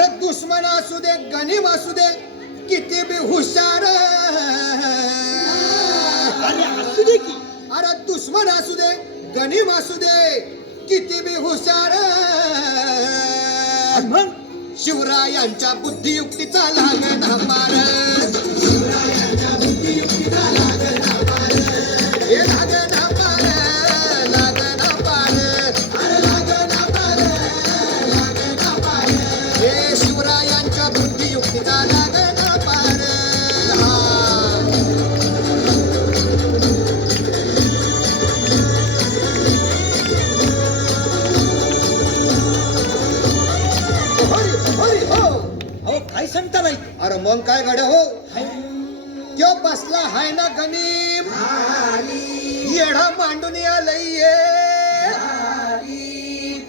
अरे दुश्मन असू दे गनिम असू दे किती बी हुशार, अरे असू दे की. अरे दुश्मन असू दे गनिम असू दे किती बी हुशार, आणि मग शिवरायांच्या बुद्धियुक्तीचा लागना पार, शिवरायांच्या बुद्धियुक्तीचा लागना पार, हे लागना पार, लागना पार, अरे लागना पार, लागना पार, हे शिवरायांच्या बुद्धियुक्तीचा लागना पार. अहो काय सांगता नाही. अरे मग काय गड्या हो, त्यो बसला हाय ना गनीम, येडा मांडून आलंय,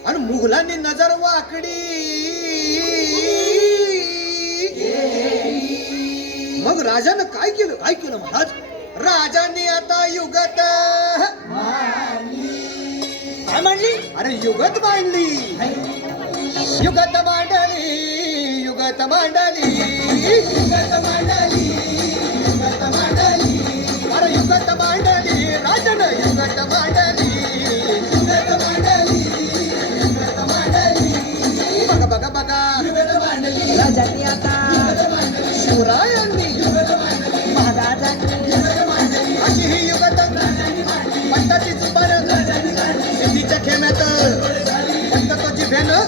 आणि मुघलांनी नजर वाकडी, मग राजानं काय केलं? काय केलं महाराज? राजांनी आता युगत, काय मांडली? अरे युगत मांडली, युगत मांडली, युगत मांडली, युगत मांडली, युगत मांडली, अरे युगत मांडली, राजानं युगत मांडली, युगत मांडली, युगत मांडली, बघा बघा बघा, युगत मांडली, राजांनी आता शिवरायांनी युगत मांडली, महाराजांनी युगत मांडली, अशी ही युगत पंताची जुबान, सिद्धीच्या खेम्यात पंत तो जिभेनं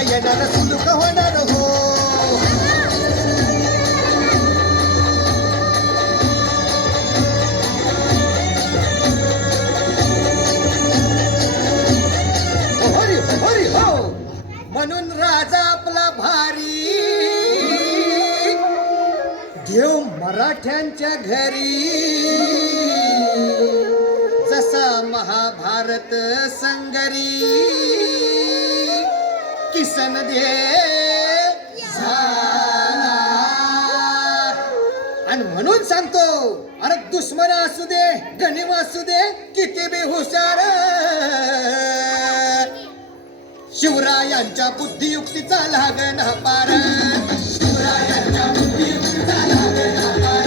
येणार सुलूक होणार हो. हरी हरी हो, म्हणून राजा आपला भारी, देव मराठ्यांच्या घरी, जसा महाभारत संगरी, किसन दे झाला. आणि म्हणून सांगतो, अरे दुश्मन असू दे गनिम असू दे किती बी हुशार, शिवरायांच्या बुद्धियुक्तीचा लागना पार, शिवरायांच्या बुद्धियुक्तीचा लागना पार,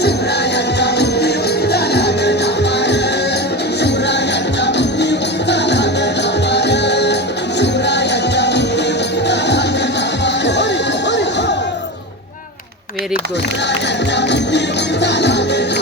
शिवरायांच्या बुद्धियुक्तीचा लागना पार, शिवरायांच्या बुद्धियुक्तीचा लागना पार, शिवरायांच्या बुद्धियुक्तीचा लागना पार. हरी हरी हो. Very good. शिवरायांच्या बुद्धियुक्तीचा लागना